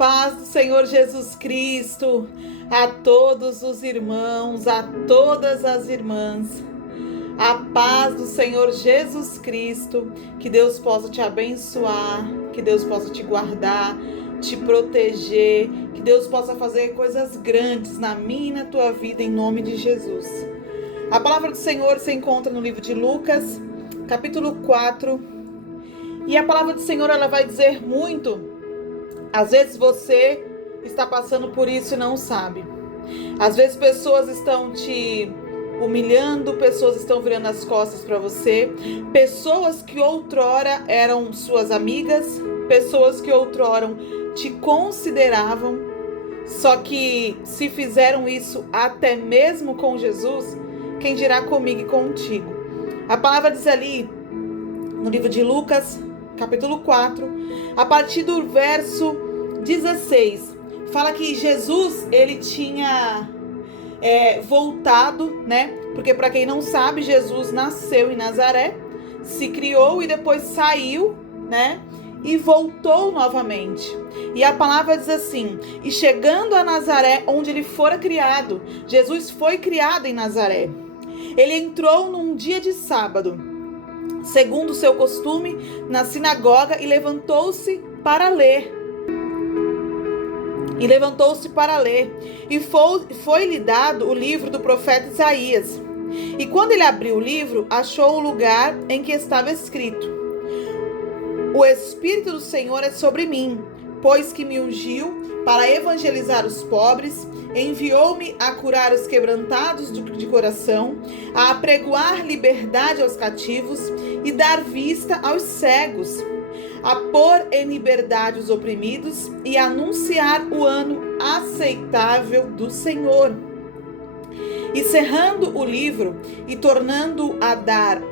paz do Senhor Jesus Cristo, a todos os irmãos, a todas as irmãs. A paz do Senhor Jesus Cristo, que Deus possa te abençoar, que Deus possa te guardar, te proteger, que Deus possa fazer coisas grandes na minha e na tua vida, em nome de Jesus. A palavra do Senhor se encontra no livro de Lucas, capítulo 4, e a palavra do Senhor ela vai dizer muito. Às vezes você está passando por isso e não sabe. Às vezes pessoas estão te humilhando, pessoas estão virando as costas para você, pessoas que outrora eram suas amigas, pessoas que outrora te consideravam, só que se fizeram isso até mesmo com Jesus, quem dirá comigo e contigo? A palavra diz ali, no livro de Lucas, capítulo 4, a partir do verso 16, fala que Jesus, ele tinha voltado, né? Porque para quem não sabe, Jesus nasceu em Nazaré, se criou e depois saiu, né? E voltou novamente. E a palavra diz assim: e chegando a Nazaré, onde ele fora criado, Jesus foi criado em Nazaré. Ele entrou num dia de sábado, segundo o seu costume, na sinagoga e levantou-se para ler. E foi-lhe dado o livro do profeta Isaías. E quando ele abriu o livro, achou o lugar em que estava escrito: o Espírito do Senhor é sobre mim, pois que me ungiu para evangelizar os pobres, enviou-me a curar os quebrantados de coração, a apregoar liberdade aos cativos e dar vista aos cegos, a pôr em liberdade os oprimidos e anunciar o ano aceitável do Senhor. E cerrando o livro e tornando a dar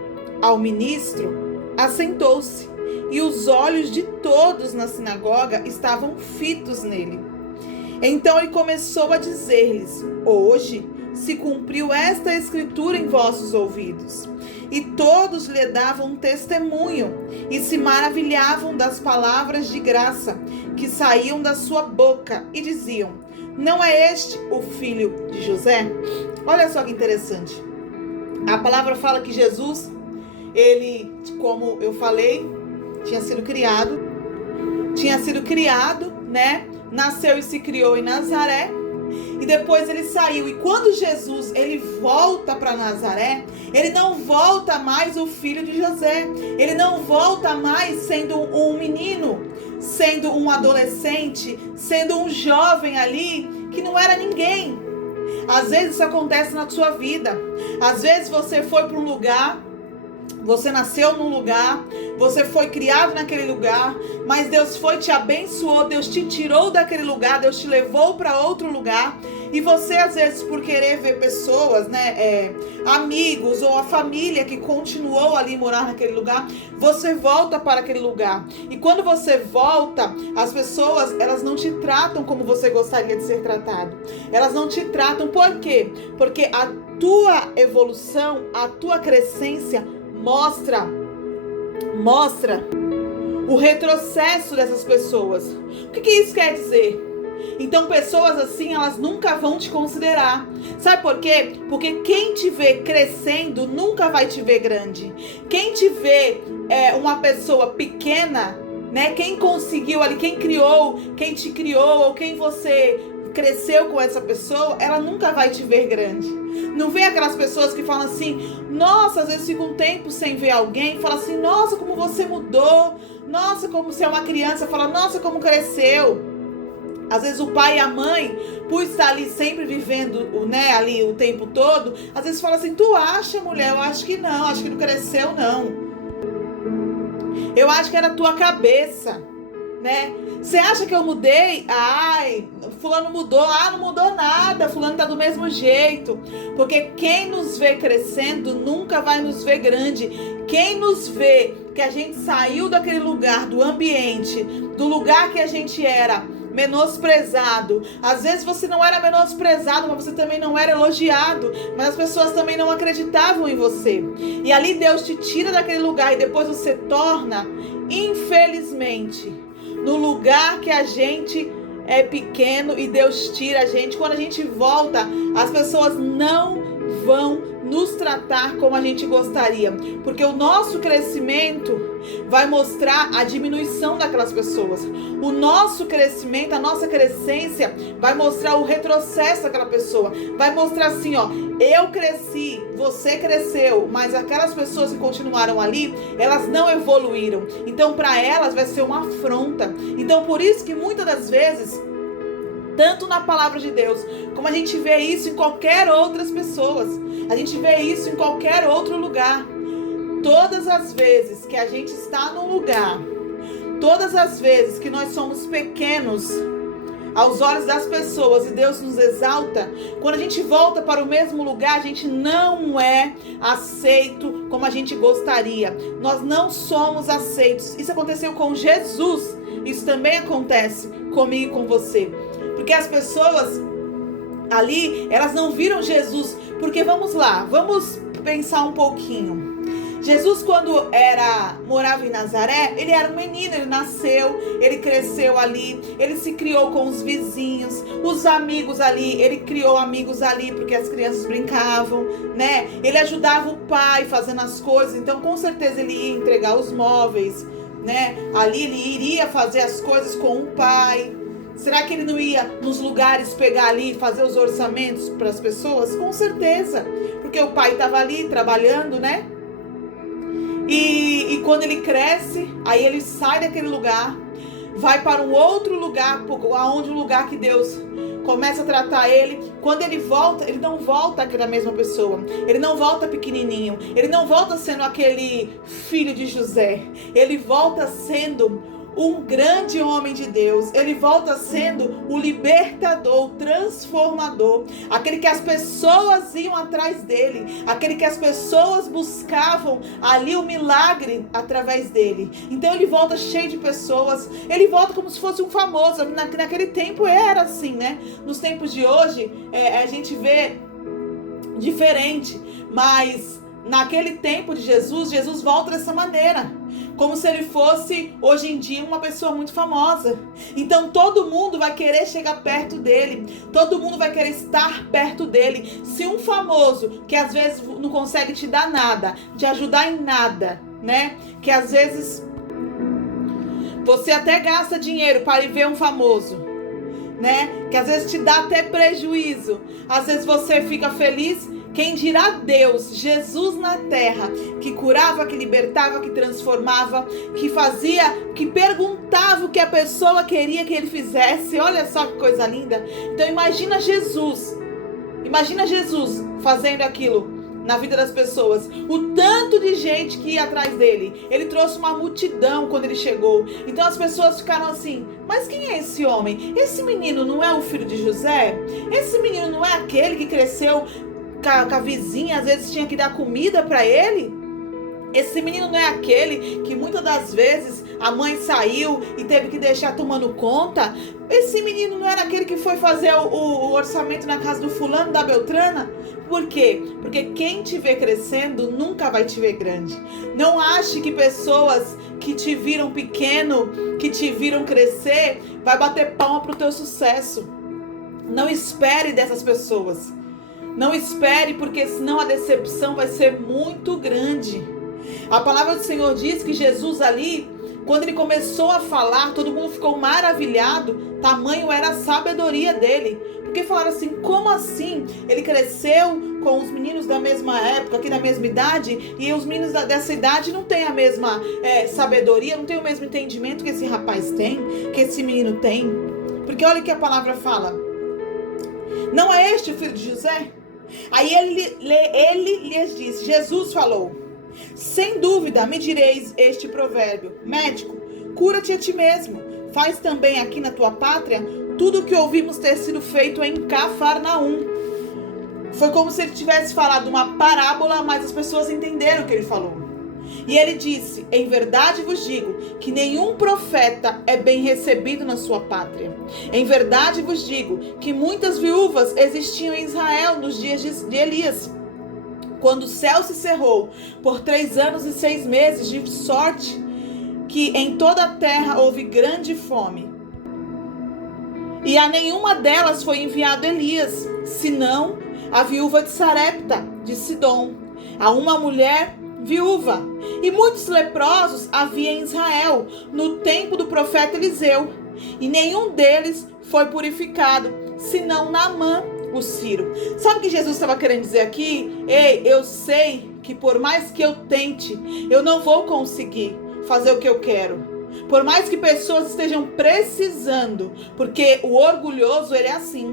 ao ministro, assentou-se, e os olhos de todos na sinagoga estavam fitos nele. Então ele começou a dizer-lhes: hoje se cumpriu esta escritura em vossos ouvidos. E todos lhe davam testemunho e se maravilhavam das palavras de graça que saíam da sua boca e diziam: não é este o filho de José? Olha só que interessante. A palavra fala que Jesus, ele, como eu falei, tinha sido criado, né? Nasceu e se criou em Nazaré. E depois ele saiu. E quando Jesus ele volta para Nazaré, ele não volta mais o filho de José. Ele não volta mais sendo um menino, sendo um adolescente, sendo um jovem ali que não era ninguém. Às vezes isso acontece na sua vida. Às vezes você foi para um lugar, você nasceu num lugar, você foi criado naquele lugar, mas Deus te abençoou, Deus te tirou daquele lugar, Deus te levou para outro lugar. E você, às vezes, por querer ver pessoas, né, amigos ou a família que continuou ali morar naquele lugar, você volta para aquele lugar. E quando você volta, as pessoas, elas não te tratam como você gostaria de ser tratado. Elas não te tratam, por quê? Porque a tua evolução, a tua crescência mostra o retrocesso dessas pessoas. O que isso quer dizer? Então pessoas assim, elas nunca vão te considerar. Sabe por quê? Porque quem te vê crescendo nunca vai te ver grande. Quem te vê uma pessoa pequena, né? Quem conseguiu ali, quem te criou, ou quem você cresceu com essa pessoa, ela nunca vai te ver grande. Não vê aquelas pessoas que falam assim: nossa, às vezes fica um tempo sem ver alguém, fala assim: nossa, como você mudou, nossa, como você é uma criança, fala: nossa, como cresceu. Às vezes o pai e a mãe, por estar ali sempre vivendo, né, ali o tempo todo, às vezes fala assim: tu acha, mulher? Eu acho que não cresceu não. Eu acho que era a tua cabeça, né? Você acha que eu mudei? Ai, fulano mudou. Ah, não mudou nada, fulano tá do mesmo jeito. Porque quem nos vê crescendo nunca vai nos ver grande. Quem nos vê que a gente saiu daquele lugar, do ambiente, do lugar que a gente era menosprezado. Às vezes você não era menosprezado, mas você também não era elogiado, mas as pessoas também não acreditavam em você. E ali Deus te tira daquele lugar e depois você torna, infelizmente, no lugar que a gente é pequeno e Deus tira a gente. Quando a gente volta, as pessoas não vão nos tratar como a gente gostaria, porque o nosso crescimento vai mostrar a diminuição daquelas pessoas. O nosso crescimento, a nossa crescência vai mostrar o retrocesso daquela pessoa. Vai mostrar assim, ó, eu cresci, você cresceu, mas aquelas pessoas que continuaram ali, elas não evoluíram. Então para elas vai ser uma afronta. Então por isso que muitas das vezes, tanto na palavra de Deus, como a gente vê isso em qualquer outras pessoas, a gente vê isso em qualquer outro lugar. Todas as vezes que a gente está num lugar, todas as vezes que nós somos pequenos aos olhos das pessoas e Deus nos exalta, quando a gente volta para o mesmo lugar, a gente não é aceito como a gente gostaria. Nós não somos aceitos. Isso aconteceu com Jesus. Isso também acontece comigo e com você. Porque as pessoas ali, elas não viram Jesus. Porque vamos lá, vamos pensar um pouquinho. Jesus, quando morava em Nazaré, ele era um menino, ele nasceu, ele cresceu ali, ele se criou com os vizinhos, os amigos ali, ele criou amigos ali porque as crianças brincavam, né? Ele ajudava o pai fazendo as coisas, então com certeza ele ia entregar os móveis, né? Ali ele iria fazer as coisas com o pai. Será que ele não ia nos lugares pegar ali e fazer os orçamentos para as pessoas? Com certeza, porque o pai estava ali trabalhando, né? E quando ele cresce, aí ele sai daquele lugar, vai para um outro lugar, onde o lugar que Deus começa a tratar ele. Quando ele volta, ele não volta aquela mesma pessoa. Ele não volta pequenininho. Ele não volta sendo aquele filho de José. Ele volta sendo um grande homem de Deus. Ele volta sendo o libertador, o transformador, aquele que as pessoas iam atrás dele, aquele que as pessoas buscavam ali o milagre através dele. Então ele volta cheio de pessoas, ele volta como se fosse um famoso. Naquele tempo era assim, né? Nos tempos de hoje a gente vê diferente, mas naquele tempo de Jesus volta dessa maneira, como se ele fosse, hoje em dia, uma pessoa muito famosa. Então todo mundo vai querer chegar perto dele, todo mundo vai querer estar perto dele. Se um famoso, que às vezes não consegue te dar nada, te ajudar em nada, né? Que às vezes você até gasta dinheiro para ir ver um famoso, né? Que às vezes te dá até prejuízo. Às vezes você fica feliz. Quem dirá Deus, Jesus na terra, que curava, que libertava, que transformava, que fazia, que perguntava o que a pessoa queria que ele fizesse. Olha só que coisa linda. Então imagina Jesus fazendo aquilo na vida das pessoas. O tanto de gente que ia atrás dele. Ele trouxe uma multidão quando ele chegou. Então as pessoas ficaram assim, mas quem é esse homem? Esse menino não é o filho de José? Esse menino não é aquele que cresceu com a vizinha, às vezes tinha que dar comida para ele? Esse menino não é aquele que muitas das vezes a mãe saiu e teve que deixar tomando conta? Esse menino não era aquele que foi fazer o orçamento na casa do fulano, da Beltrana? Por quê? Porque quem te vê crescendo nunca vai te ver grande. Não ache que pessoas que te viram pequeno, que te viram crescer, vai bater palma pro teu sucesso. Não espere dessas pessoas. Não espere, porque senão a decepção vai ser muito grande. A palavra do Senhor diz que Jesus ali, quando ele começou a falar, todo mundo ficou maravilhado, tamanho era a sabedoria dele. Porque falaram assim, como assim? Ele cresceu com os meninos da mesma época, aqui da mesma idade, e os meninos dessa idade não têm a mesma sabedoria, não têm o mesmo entendimento que esse rapaz tem, que esse menino tem. Porque olha o que a palavra fala. Não é este o filho de José? Aí ele lhes disse, Jesus falou, sem dúvida me direis este provérbio, médico, cura-te a ti mesmo, faz também aqui na tua pátria tudo o que ouvimos ter sido feito em Cafarnaum. Foi como se ele tivesse falado uma parábola, mas as pessoas entenderam o que ele falou. E ele disse, em verdade vos digo, que nenhum profeta é bem recebido na sua pátria. Em verdade vos digo, que muitas viúvas existiam em Israel nos dias de Elias, quando o céu se cerrou por 3 anos e 6 meses, de sorte que em toda a terra houve grande fome. E a nenhuma delas foi enviado Elias, senão a viúva de Sarepta, de Sidom, a uma mulher viúva. E muitos leprosos havia em Israel, no tempo do profeta Eliseu, e nenhum deles foi purificado, senão Naamã, o sírio. Sabe o que Jesus estava querendo dizer aqui? Ei, eu sei que por mais que eu tente, eu não vou conseguir fazer o que eu quero. Por mais que pessoas estejam precisando, porque o orgulhoso, ele é assim.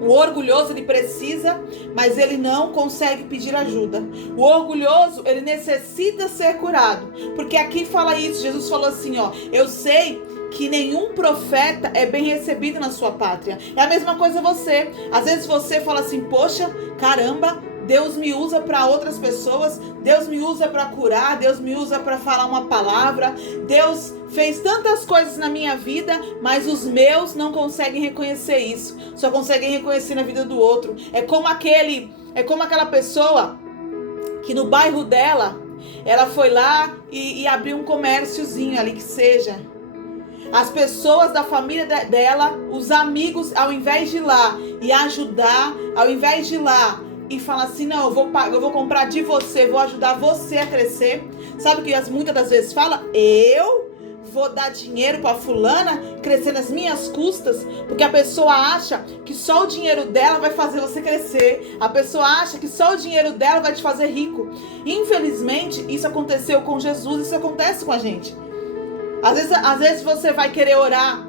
O orgulhoso, ele precisa, mas ele não consegue pedir ajuda. O orgulhoso, ele necessita ser curado. Porque aqui fala isso, Jesus falou assim, ó, eu sei que nenhum profeta é bem recebido na sua pátria. É a mesma coisa você. Às vezes você fala assim, poxa, caramba, Deus me usa para outras pessoas, Deus me usa para curar, Deus me usa para falar uma palavra, Deus fez tantas coisas na minha vida, mas os meus não conseguem reconhecer isso, só conseguem reconhecer na vida do outro. É como aquela pessoa que no bairro dela, ela foi lá e abriu um comérciozinho ali que seja. As pessoas da família dela, os amigos, ao invés de ir lá e ajudar, ao invés de ir lá e falar assim, não, eu vou comprar de você, vou ajudar você a crescer. Sabe o que muitas das vezes fala? Eu vou dar dinheiro para fulana crescer nas minhas custas, porque a pessoa acha que só o dinheiro dela vai fazer você crescer. A pessoa acha que só o dinheiro dela vai te fazer rico. Infelizmente, isso aconteceu com Jesus, isso acontece com a gente. Às vezes você vai querer orar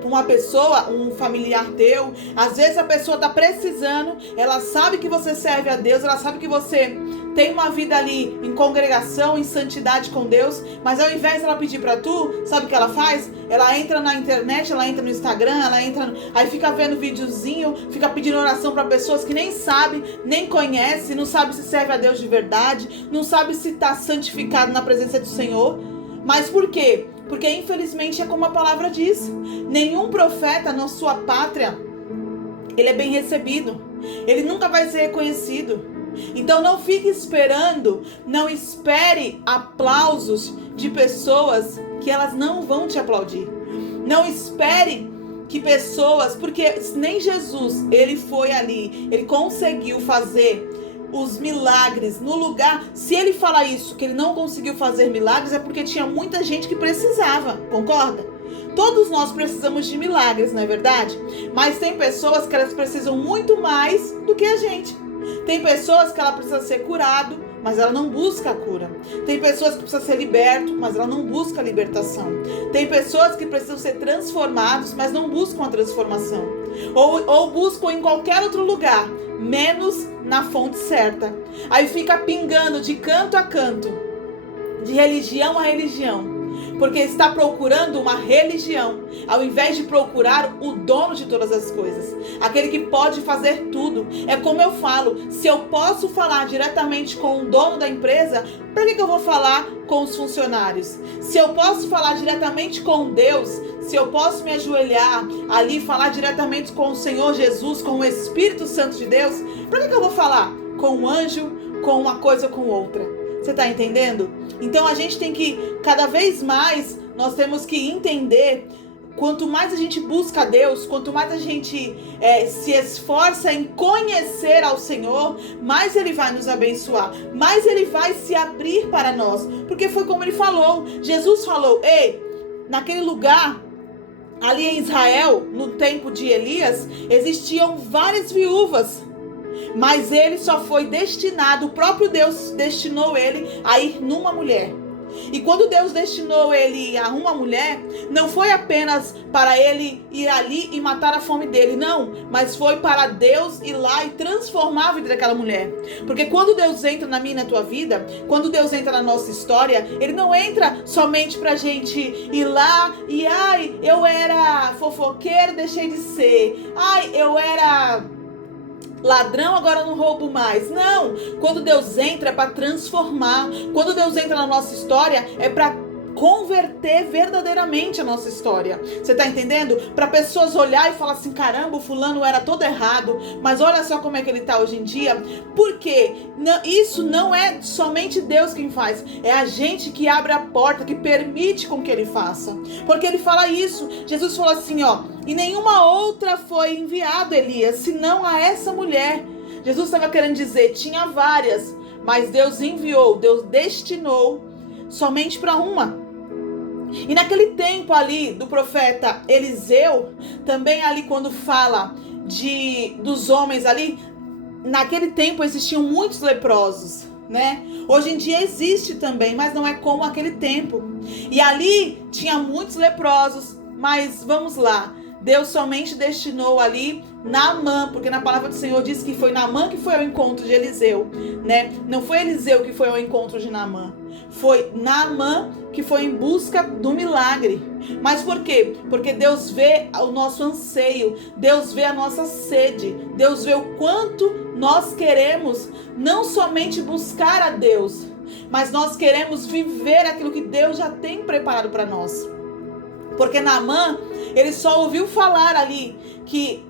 para uma pessoa, um familiar teu, às vezes a pessoa está precisando, ela sabe que você serve a Deus, ela sabe que você tem uma vida ali em congregação, em santidade com Deus, mas ao invés de ela pedir para tu, sabe o que ela faz? Ela entra na internet, ela entra no Instagram, aí fica vendo videozinho, fica pedindo oração para pessoas que nem sabe, nem conhece, não sabe se serve a Deus de verdade, não sabe se está santificado na presença do Senhor. Mas por quê? Porque infelizmente é como a palavra diz, nenhum profeta na sua pátria, ele é bem recebido, ele nunca vai ser reconhecido. Então não fique esperando, não espere aplausos de pessoas que elas não vão te aplaudir. Não espere que pessoas, porque nem Jesus, ele foi ali, ele conseguiu fazer os milagres no lugar. Se ele fala isso, que ele não conseguiu fazer milagres, é porque tinha muita gente que precisava, concorda? Todos nós precisamos de milagres, não é verdade? Mas tem pessoas que elas precisam muito mais do que a gente. Tem pessoas que ela precisa ser curado, mas ela não busca a cura. Tem pessoas que precisam ser liberto, mas ela não busca a libertação. Tem pessoas que precisam ser transformados, mas não buscam a transformação. Ou buscam em qualquer outro lugar, menos na fonte certa. Aí fica pingando de canto a canto, de religião a religião, porque está procurando uma religião, ao invés de procurar o dono de todas as coisas, aquele que pode fazer tudo. É como eu falo, se eu posso falar diretamente com o dono da empresa, por que eu vou falar com os funcionários? Se eu posso falar diretamente com Deus, se eu posso me ajoelhar ali, falar diretamente com o Senhor Jesus, com o Espírito Santo de Deus, por que eu vou falar com um anjo, com uma coisa ou com outra? Você está entendendo? Então a gente tem que, cada vez mais, nós temos que entender, quanto mais a gente busca a Deus, quanto mais a gente se esforça em conhecer ao Senhor, mais Ele vai nos abençoar, mais Ele vai se abrir para nós. Porque foi como Ele falou, Jesus falou, ei, naquele lugar, ali em Israel, no tempo de Elias, existiam várias viúvas. Mas ele só foi destinado, o próprio Deus destinou ele a ir numa mulher. E quando Deus destinou ele a uma mulher, não foi apenas para ele ir ali e matar a fome dele, não. Mas foi para Deus ir lá e transformar a vida daquela mulher. Porque quando Deus entra na minha e na tua vida, quando Deus entra na nossa história, Ele não entra somente pra gente ir lá e, ai, eu era fofoqueiro, deixei de ser. Ai, eu era ladrão, agora não roubo mais. Não, quando Deus entra é para transformar. Quando Deus entra na nossa história é para converter verdadeiramente a nossa história. Você tá entendendo? Para pessoas olhar e falar assim, caramba, o fulano era todo errado, mas olha só como é que ele tá hoje em dia. Porque isso não é somente Deus quem faz, é a gente que abre a porta, que permite com que Ele faça. Porque Ele fala isso, Jesus falou assim, ó, E nenhuma outra foi enviado, Elias, senão a essa mulher. Jesus estava querendo dizer, tinha várias, mas Deus enviou, Deus destinou somente para uma. E naquele tempo ali do profeta Eliseu, também ali quando fala dos homens ali, naquele tempo existiam muitos leprosos, né? Hoje em dia existe também, mas não é como aquele tempo. E ali tinha muitos leprosos, mas vamos lá, Deus somente destinou ali Naamã, porque na palavra do Senhor diz que foi Naamã que foi ao encontro de Eliseu, né? Não foi Eliseu que foi ao encontro de Naamã, foi Naamã que foi em busca do milagre. Mas por quê? Porque Deus vê o nosso anseio, Deus vê a nossa sede, Deus vê o quanto nós queremos não somente buscar a Deus, mas nós queremos viver aquilo que Deus já tem preparado para nós. Porque Naamã, ele só ouviu falar ali que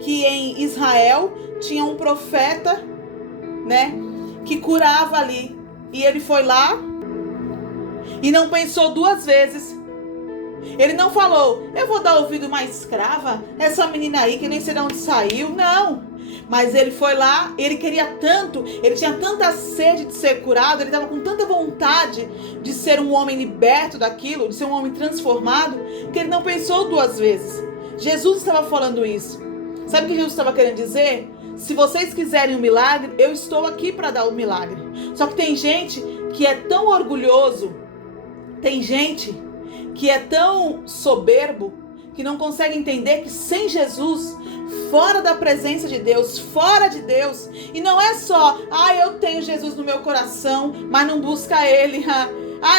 que em Israel tinha um profeta, né, que curava ali. E ele foi lá e não pensou duas vezes. Ele não falou, eu vou dar ouvido a uma escrava, essa menina aí que nem sei de onde saiu. Não. Mas ele foi lá, ele queria tanto, ele tinha tanta sede de ser curado, ele estava com tanta vontade de ser um homem liberto daquilo, de ser um homem transformado, que ele não pensou duas vezes. Jesus estava falando isso. Sabe o que Jesus estava querendo dizer? Se vocês quiserem um milagre, eu estou aqui para dar o milagre. Só que tem gente que é tão orgulhoso, tem gente que é tão soberbo, que não consegue entender que sem Jesus, fora da presença de Deus, fora de Deus, e não é só, eu tenho Jesus no meu coração, mas não busca Ele,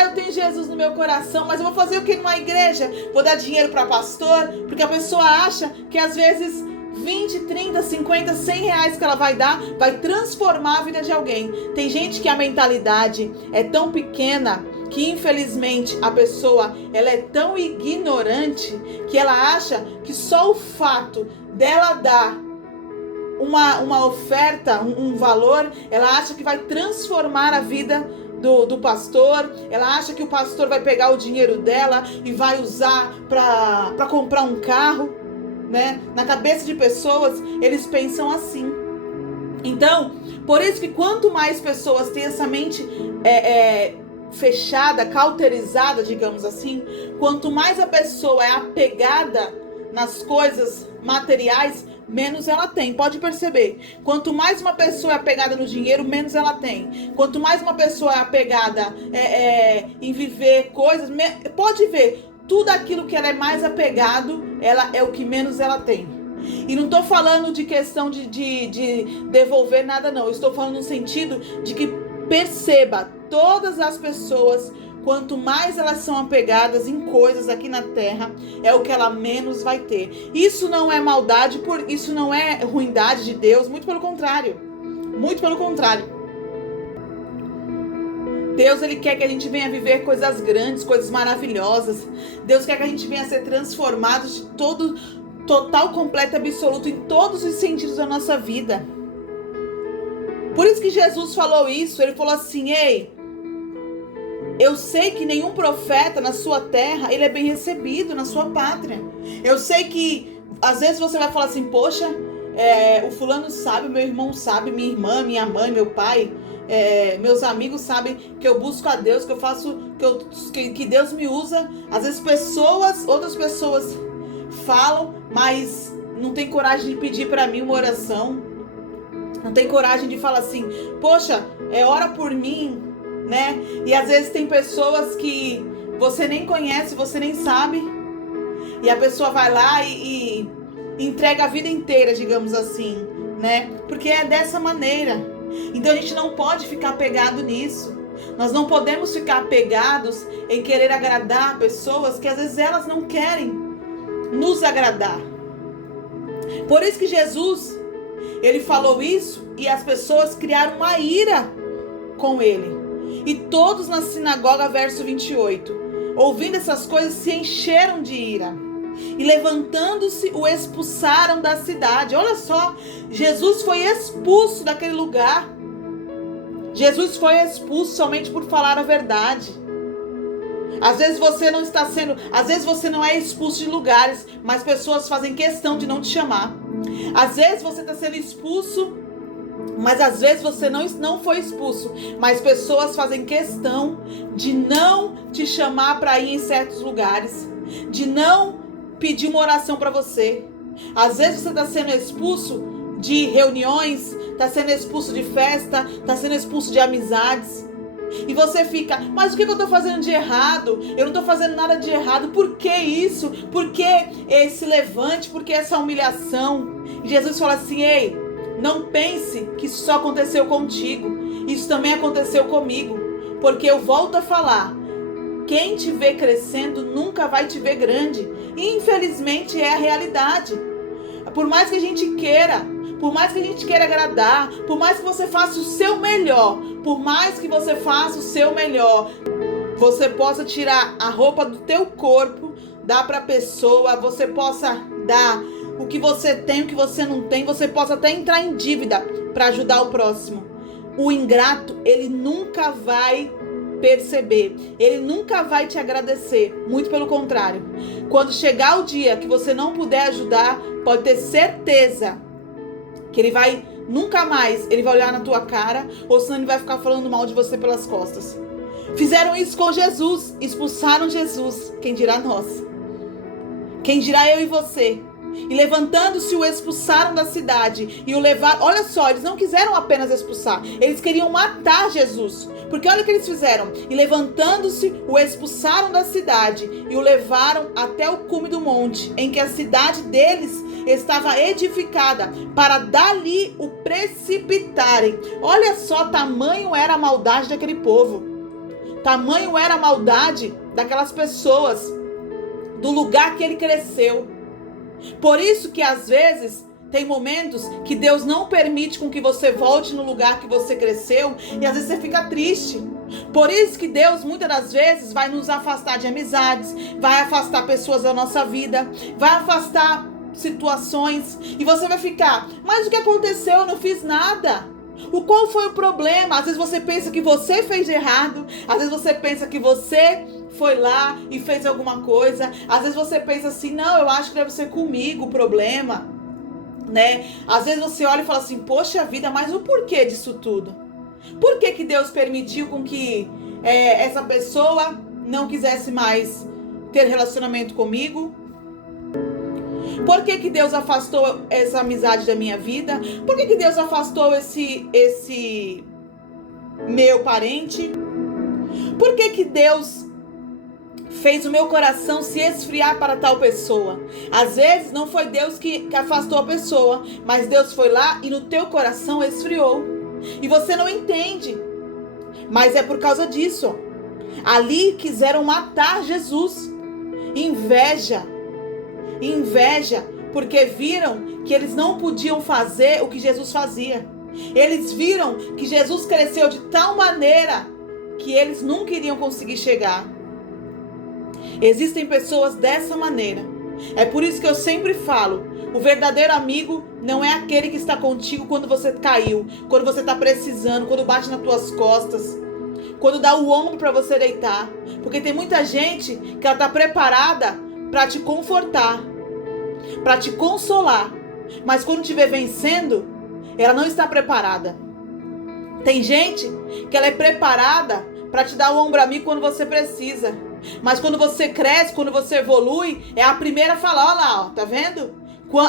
eu tenho Jesus no meu coração, mas eu vou fazer o que numa igreja? Vou dar dinheiro para pastor, porque a pessoa acha que às vezes 20, 30, 50, 100 reais que ela vai dar, vai transformar a vida de alguém. Tem gente que a mentalidade é tão pequena, que infelizmente a pessoa ela é tão ignorante, que ela acha que só o fato dela dar uma oferta, um valor, ela acha que vai transformar a vida do pastor. Ela acha que o pastor vai pegar o dinheiro dela e vai usar para comprar um carro, né? Na cabeça de pessoas, eles pensam assim. Então, por isso que quanto mais pessoas têm essa mente fechada, cauterizada, digamos assim, quanto mais a pessoa é apegada nas coisas materiais, menos ela tem. Pode perceber, quanto mais uma pessoa é apegada no dinheiro, menos ela tem. Quanto mais uma pessoa é apegada em viver coisas, pode ver, tudo aquilo que ela é mais apegado, ela é o que menos ela tem. E não estou falando de questão de devolver nada, não. Eu estou falando no sentido de que perceba, todas as pessoas, quanto mais elas são apegadas em coisas aqui na terra, é o que ela menos vai ter. Isso não é maldade, isso não é ruindade de Deus, muito pelo contrário. Muito pelo contrário. Deus, Ele quer que a gente venha viver coisas grandes, coisas maravilhosas. Deus quer que a gente venha ser transformado de total, completo, absoluto, em todos os sentidos da nossa vida. Por isso que Jesus falou isso. Ele falou assim, ei, eu sei que nenhum profeta na sua terra, ele é bem recebido na sua pátria. Eu sei que às vezes você vai falar assim, poxa, o fulano sabe, meu irmão sabe, minha irmã, minha mãe, meu pai, meus amigos sabem que eu busco a Deus, que eu faço, que Deus me usa. Às vezes outras pessoas falam, mas não tem coragem de pedir para mim uma oração. Não tem coragem de falar assim, poxa, ora por mim, né? E às vezes tem pessoas que você nem conhece, você nem sabe, e a pessoa vai lá e entrega a vida inteira, digamos assim, né? Porque é dessa maneira. Então a gente não pode ficar apegado nisso. Nós não podemos ficar apegados em querer agradar pessoas que às vezes elas não querem nos agradar. Por isso que Jesus, ele falou isso e as pessoas criaram uma ira com ele. E todos na sinagoga, verso 28, ouvindo essas coisas, se encheram de ira. E levantando-se, o expulsaram da cidade. Olha só, Jesus foi expulso daquele lugar. Jesus foi expulso somente por falar a verdade. Às vezes você não está sendo, às vezes você não é expulso de lugares, mas pessoas fazem questão de não te chamar. Às vezes você está sendo expulso, mas às vezes você não foi expulso, mas pessoas fazem questão de não te chamar para ir em certos lugares, de não pedir uma oração para você. Às vezes você está sendo expulso de reuniões, está sendo expulso de festa, está sendo expulso de amizades. E você fica, mas o que eu estou fazendo de errado? Eu não estou fazendo nada de errado. Por que isso? Por que esse levante? Por que essa humilhação? E Jesus fala assim, ei, não pense que isso só aconteceu contigo. Isso também aconteceu comigo. Porque eu volto a falar, quem te vê crescendo nunca vai te ver grande. E infelizmente é a realidade. Por mais que a gente queira, por mais que a gente queira agradar, por mais que você faça o seu melhor, por mais que você faça o seu melhor, você possa tirar a roupa do teu corpo, dar para a pessoa, você possa dar o que você tem, o que você não tem, você possa até entrar em dívida para ajudar o próximo. O ingrato, ele nunca vai perceber, ele nunca vai te agradecer, muito pelo contrário. Quando chegar o dia que você não puder ajudar, pode ter certeza que ele vai, nunca mais, ele vai olhar na tua cara, ou senão ele vai ficar falando mal de você pelas costas. Fizeram isso com Jesus, expulsaram Jesus, quem dirá nós? Quem dirá eu e você? E levantando-se o expulsaram da cidade e o levaram. Olha só, eles não quiseram apenas expulsar, eles queriam matar Jesus. Porque olha o que eles fizeram. E levantando-se o expulsaram da cidade e o levaram até o cume do monte, em que a cidade deles estava edificada, para dali o precipitarem. Olha só, tamanho era a maldade daquele povo. Tamanho era a maldade daquelas pessoas, do lugar que ele cresceu. Por isso que às vezes tem momentos que Deus não permite com que você volte no lugar que você cresceu, e às vezes você fica triste. Por isso que Deus muitas das vezes vai nos afastar de amizades, vai afastar pessoas da nossa vida, vai afastar situações, e você vai ficar, mas o que aconteceu? Eu não fiz nada. Qual foi o problema? Às vezes você pensa que você fez de errado, às vezes você pensa que você foi lá e fez alguma coisa, às vezes você pensa assim, não, eu acho que deve ser comigo o problema, né? Às vezes você olha e fala assim, poxa vida, mas o porquê disso tudo? Por que Deus permitiu com que essa pessoa não quisesse mais ter relacionamento comigo? Por que Deus afastou essa amizade da minha vida? Por que Deus afastou esse meu parente? Por que Deus fez o meu coração se esfriar para tal pessoa? Às vezes não foi Deus que afastou a pessoa, mas Deus foi lá e no teu coração esfriou. E você não entende. Mas é por causa disso. Ali quiseram matar Jesus. Inveja, porque viram que eles não podiam fazer o que Jesus fazia. Eles viram que Jesus cresceu de tal maneira que eles nunca iriam conseguir chegar. Existem pessoas dessa maneira. É por isso que eu sempre falo, o verdadeiro amigo não é aquele que está contigo quando você caiu, quando você está precisando, quando bate nas tuas costas, quando dá o ombro para você deitar. Porque tem muita gente que ela está preparada para te confortar, para te consolar, mas quando te vê vencendo, ela não está preparada. Tem gente que ela é preparada para te dar o ombro amigo quando você precisa, mas quando você cresce, quando você evolui, é a primeira a falar, olha lá, ó, tá vendo?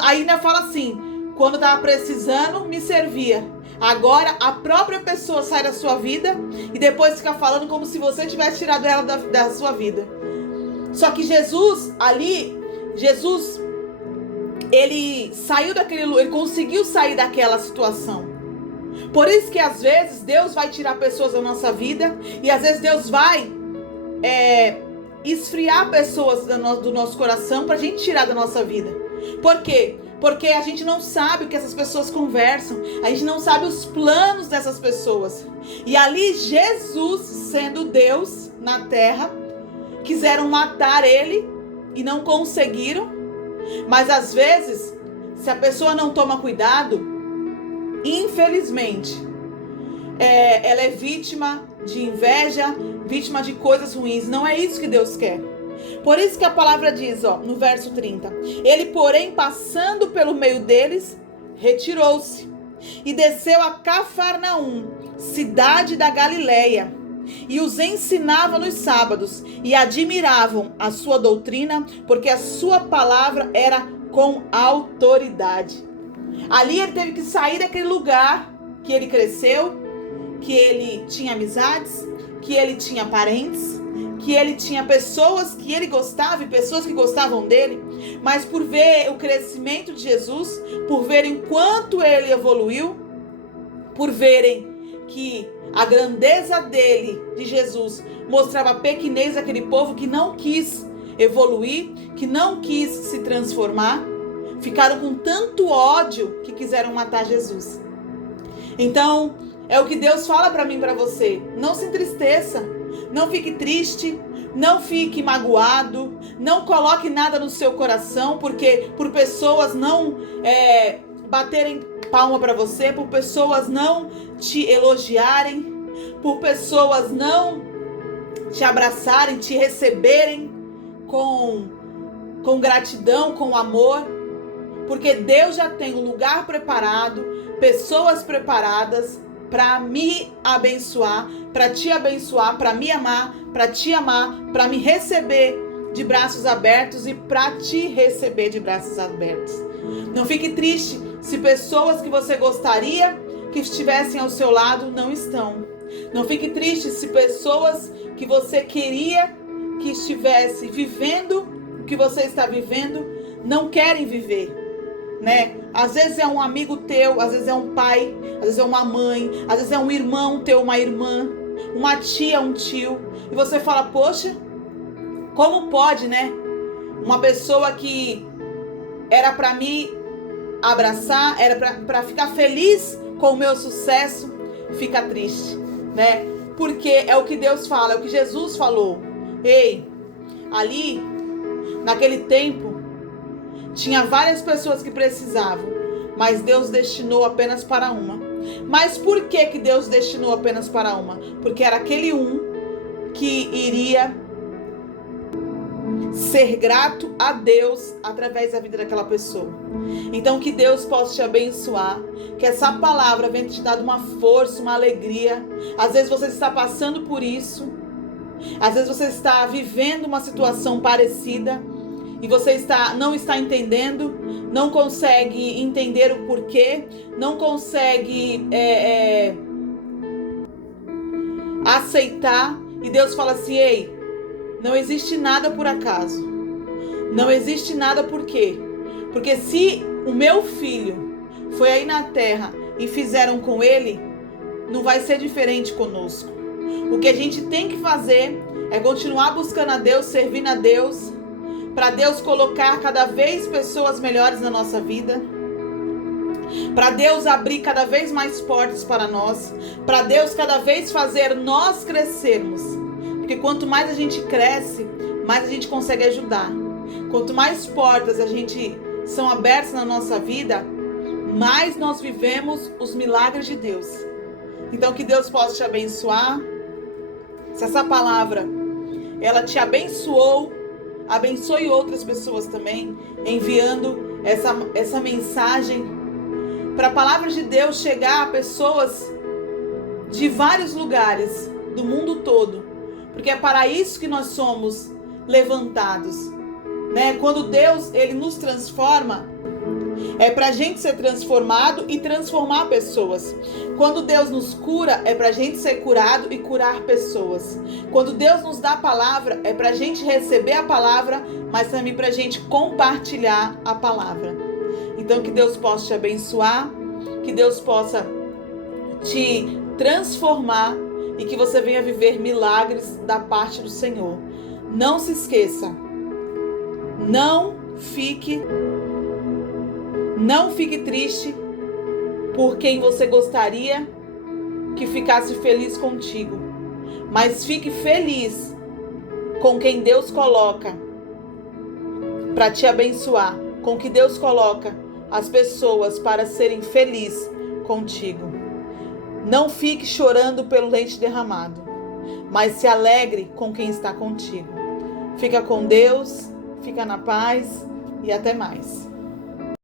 Aí ainda fala assim, quando tava precisando, me servia. Agora a própria pessoa sai da sua vida e depois fica falando como se você tivesse tirado ela da sua vida. Só que Jesus, ele saiu ele conseguiu sair daquela situação. Por isso que às vezes Deus vai tirar pessoas da nossa vida e às vezes Deus vai esfriar pessoas do nosso coração pra gente tirar da nossa vida. Por quê? Porque a gente não sabe o que essas pessoas conversam, a gente não sabe os planos dessas pessoas. E ali Jesus, sendo Deus na terra, quiseram matar ele e não conseguiram. Mas às vezes, se a pessoa não toma cuidado, infelizmente, ela é vítima de inveja, vítima de coisas ruins. Não é isso que Deus quer. Por isso que a palavra diz, no verso 30. Ele, porém, passando pelo meio deles, retirou-se e desceu a Cafarnaum, cidade da Galileia, e os ensinava nos sábados, e admiravam a sua doutrina, porque a sua palavra era com autoridade. Ali ele teve que sair daquele lugar que ele cresceu, que ele tinha amizades, que ele tinha parentes, que ele tinha pessoas que ele gostava e pessoas que gostavam dele, mas por ver o crescimento de Jesus, por verem quanto ele evoluiu, por verem que a grandeza dele, de Jesus, mostrava a pequenez daquele povo que não quis evoluir, que não quis se transformar, ficaram com tanto ódio que quiseram matar Jesus. Então, é o que Deus fala para mim e para você. Não se entristeça, não fique triste, não fique magoado, não coloque nada no seu coração, porque por pessoas não baterem palma para você, por pessoas não te elogiarem, por pessoas não te abraçarem, te receberem com gratidão, com amor, porque Deus já tem um lugar preparado, pessoas preparadas para me abençoar, para te abençoar, para me amar, para te amar, para me receber de braços abertos e para te receber de braços abertos. Não fique triste se pessoas que você gostaria que estivessem ao seu lado não estão. Não fique triste se pessoas que você queria que estivesse vivendo o que você está vivendo não querem viver, né? Às vezes é um amigo teu, às vezes é um pai, às vezes é uma mãe, às vezes é um irmão teu, uma irmã, uma tia, um tio, e você fala, poxa, como pode, né? Uma pessoa que era para me abraçar, era para ficar feliz com o meu sucesso, fica triste, né? Porque é o que Deus fala, é o que Jesus falou. Ei, ali, naquele tempo, tinha várias pessoas que precisavam, mas Deus destinou apenas para uma. Mas por que Deus destinou apenas para uma? Porque era aquele um que iria ser grato a Deus através da vida daquela pessoa. Então que Deus possa te abençoar, que essa palavra venha te dar uma força, uma alegria. Às vezes você está passando por isso, às vezes você está vivendo uma situação parecida e você não está entendendo, não consegue entender o porquê, não consegue aceitar, e Deus fala assim, ei, não existe nada por acaso, não existe nada por quê? Porque se o meu filho foi aí na terra e fizeram com ele, não vai ser diferente conosco. O que a gente tem que fazer é continuar buscando a Deus, servindo a Deus, para Deus colocar cada vez pessoas melhores na nossa vida, para Deus abrir cada vez mais portas para nós, para Deus cada vez fazer nós crescermos, porque quanto mais a gente cresce, mais a gente consegue ajudar. Quanto mais portas são abertas na nossa vida, mais nós vivemos os milagres de Deus. Então que Deus possa te abençoar. Se essa palavra ela te abençoou, abençoe outras pessoas também, enviando essa mensagem para a palavra de Deus chegar a pessoas de vários lugares do mundo todo, porque é para isso que nós somos levantados, né? Quando Deus ele nos transforma, é para a gente ser transformado e transformar pessoas. Quando Deus nos cura, é para a gente ser curado e curar pessoas. Quando Deus nos dá a palavra, é para a gente receber a palavra, mas também para a gente compartilhar a palavra. Então que Deus possa te abençoar, que Deus possa te transformar e que você venha viver milagres da parte do Senhor. Não se esqueça, não fique triste por quem você gostaria que ficasse feliz contigo, mas fique feliz com quem Deus coloca para te abençoar, com que Deus coloca as pessoas para serem felizes contigo. Não fique chorando pelo leite derramado. mas se alegre com quem está contigo. Fica com Deus, fica na paz e até mais.